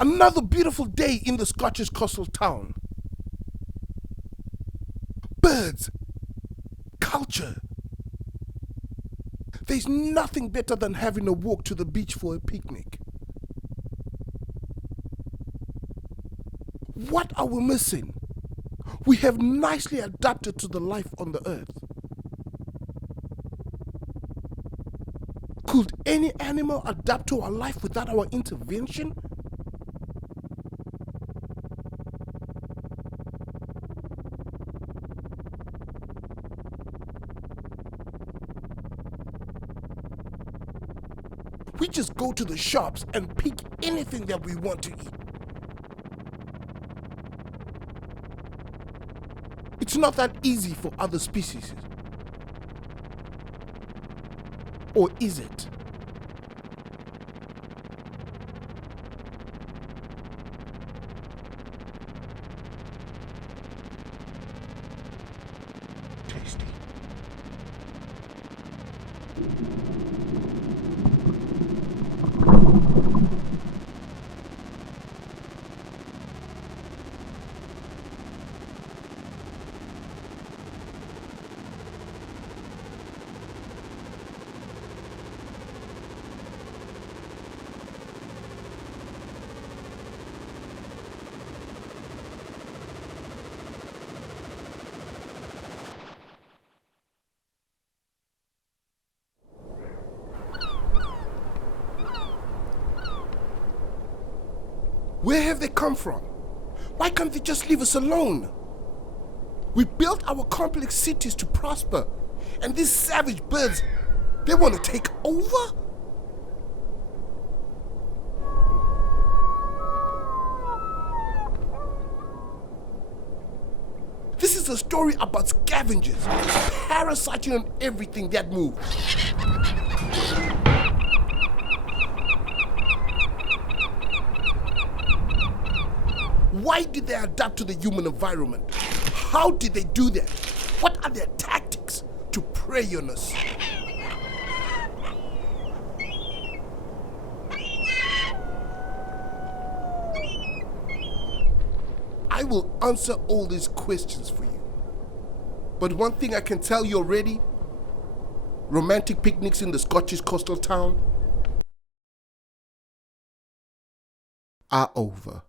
Another beautiful day in the Scottish coastal town. Birds, culture. There's nothing better than having a walk to the beach for a picnic. What are we missing? We have nicely adapted to the life on the earth. Could any animal adapt to our life without our intervention? We just go to the shops and pick anything that we want to eat. It's not that easy for other species. Or is it? Tasty. Where have they come from? Why can't they just leave us alone? We built our complex cities to prosper, and these savage birds, they want to take over? This is a story about scavengers, parasiting on everything that moves. Why did they adapt to the human environment? How did they do that? What are their tactics to prey on us? I will answer all these questions for you. But one thing I can tell you already, romantic picnics in the Scottish coastal town are over.